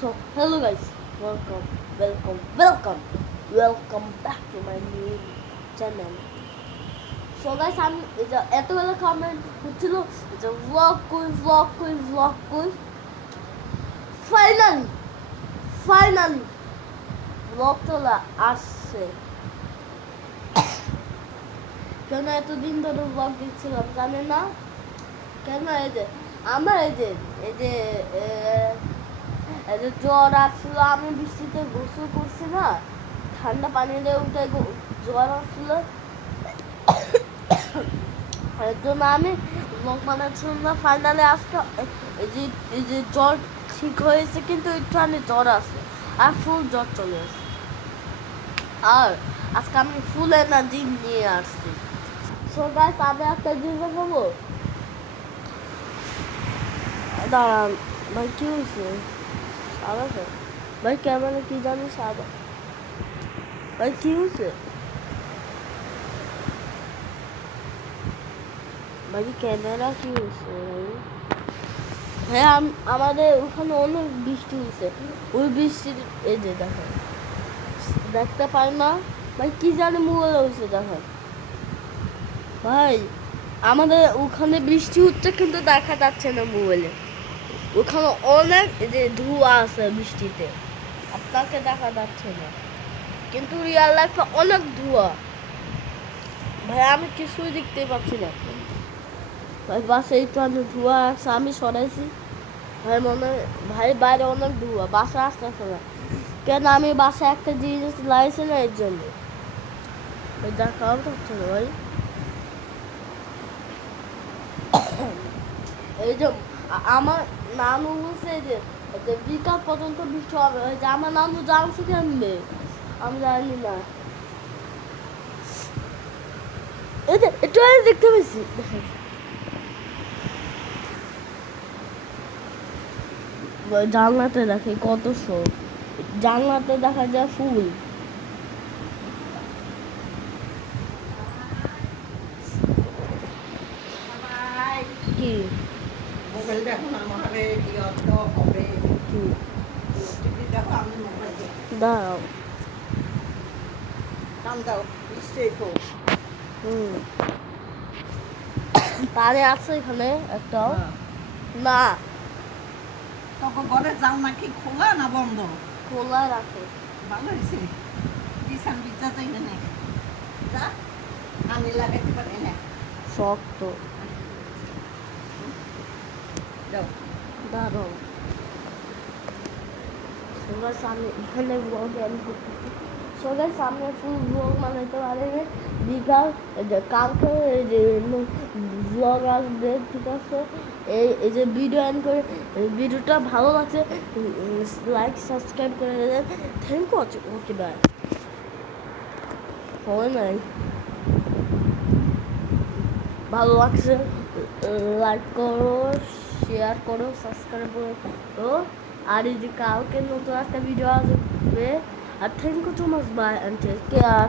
So hello guys, welcome back to my new channel. So guys, আমি এতগুলো comment হচ্ছিল যে vlog কই ফাইনালি vlog তোলা আসছে। কেন এতদিন ধরে vlog দিচ্ছিলাম জানেন না? কেন আমার জ্বর আসছিল, আমি বৃষ্টিতে গোসল করছি না, ঠান্ডা পানিতে উঠে জ্বর আসছিল, এর জন্য আমি ব্লগ বানাচ্ছিলাম না। ফাইনালি আজকে এই যে জ্বর ঠিক হয়েছে, কিন্তু একটু আমি জ্বর আছে আর ফুল জ্বর চলে আসছে। আর আজকে আমি ফুল এনার্জি নিয়ে আসছি। সো গাইস, আমি একটা জিনিস বলবো, দাঁড়ান ভাই, কি হয়েছে? সাদা ভাই, ক্যামেরা কি জানি সাদা ভাই, কি হয়েছে ভাই? ক্যামেরা কি হয়েছে ভাই? আমাদের ওখানে অনেক বৃষ্টি হয়েছে, ওই বৃষ্টির এই যে দেখেন, দেখতে পাই না ভাই, কি জানি মোবাইল হয়েছে দেখেন ভাই, আমাদের ওখানে বৃষ্টি হচ্ছে কিন্তু দেখা যাচ্ছে না মোবাইলে। ওখানে অনেক যে ধোঁয়া আছে বৃষ্টিতে, আপনাকে দেখা যাচ্ছে না, কিন্তু রিয়েল লাইফে অনেক ধোঁয়া ভাই, আমি কিছুই দেখতে পাচ্ছি না ভাই। বাসে একটু অনেক ধোঁয়া আছে, আমি সরাইছি ভাই, মনে হয় ভাই বাইরে অনেক ধোঁয়া, বাসা আসতেছে না। কেন আমি বাসায় একটা জিনিস লাগাইছি না, এর জন্য দেখাও যাচ্ছে না ভাই। এই যে আমার নানু বলছে যে বিকাল পর্যন্ত বৃষ্টি হবে, যে আমার নানু জানছে কেমনে, আমি জানি না। এই যে একটু দেখতে পেয়েছি, জানলাতে দেখে কত শোক, জানলাতে দেখা যায় ফুল। কি দাঁড়াও, পানি আছে এখানে একটাও না। তখন ঘরে যাও নাকি খোলা না বন্ধ? খোলা রাখে। ভালো হয়েছে, বিছান বিছা যাই না, যা আমি লাগাইতে পারি না, শক্ত। দাঁড়াও, সবার সামনে এখানে ব্লগ এন্ড করতেছি। সবার সামনে ফুল ব্লগ বানাইতে পারে বিকাল কালকে যে ব্লগ আসবে, ঠিক আছে? এই যে ভিডিও এন্ড করে, ভিডিওটা ভালো লাগছে লাইক সাবস্ক্রাইব করে দেবেন। Thank you, okay bye. হয় নাই, ভালো লাগছে লাইক করো, শেয়ার করো, সাবস্ক্রাইব করো। আর এই যে কালকে নতুন একটা ভিডিও আসবে। আর thank you so much, bye and take care.